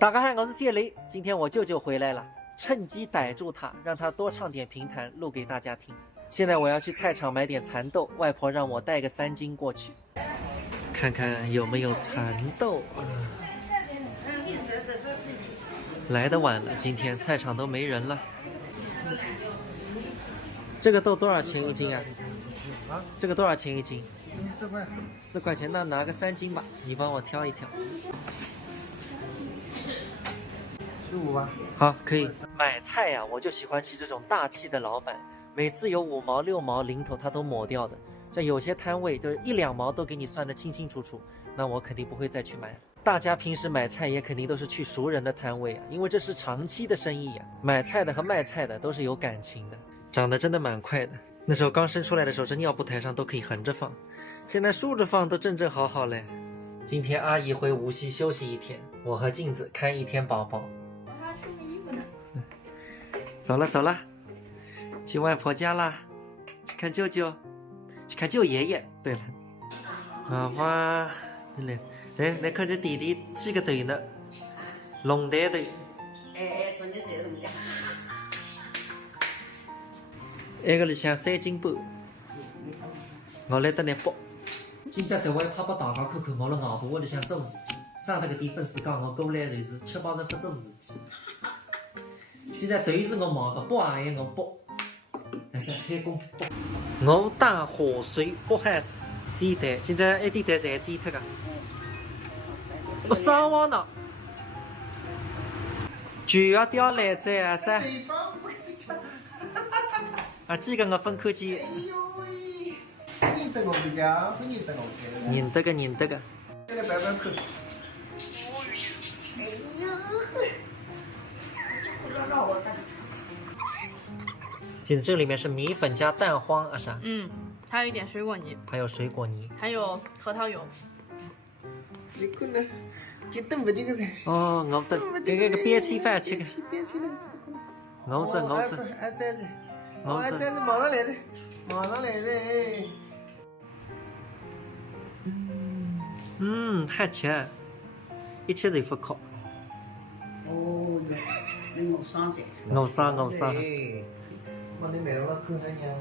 大家好，我是谢雷。今天我舅舅回来了，趁机逮住他，让他多唱点评弹，录给大家听。现在我要去菜场买点蚕豆，外婆让我带个3斤过去，看看有没有蚕豆。来的晚了，今天菜场都没人了。这个豆多少钱一斤啊？这个多少钱一斤4块。4块钱，那拿个3斤吧，你帮我挑一挑。15吧。好，可以。买菜呀，我就喜欢吃这种大气的老板，每次有5毛6毛零头他都抹掉的。像有些摊位就是1、2毛都给你算得清清楚楚，那我肯定不会再去买了。大家平时买菜也肯定都是去熟人的摊位啊，因为这是长期的生意呀。买菜的和卖菜的都是有感情的。长得真的蛮快的，那时候刚生出来的时候，这尿布台上都可以横着放，现在竖着放都正正好好嘞。今天阿姨回无锡休息1天，我和镜子看1天宝宝。我还要去买衣服呢。走了走了，去外婆家啦，去看舅舅，去看舅爷爷。对了，妈妈，这里，来看这弟弟几个队呢？龙队队。说你这种的。那个里向3斤半，我来得来包。今朝特为怕把大家看看我辣外婆屋里向做事体，上头个点粉丝讲我过来就是吃饱了不做事体。今朝头是我忙的，包也我包，还是开工包。我打河水包汉子，煎蛋，今朝一点蛋侪煎脱个。我上网呢，就要钓来仔啊噻。啊，几个我分看见。哎呦喂，认得我的家伙，认得我的。认得个，认得个。再来摆摆看。哎呦，这让我干。其实这里面是米粉加蛋黄啊啥？还有一点水果泥，还有水果泥。还有核桃油。你看呢，就等不这个噻。哦，我的这个边吃饭吃个。边吃了。我这。俺这。俺这马上来着，马上来着。好吃，一吃就不渴。哦哟，你我上噻。我上。我你买了看看呀。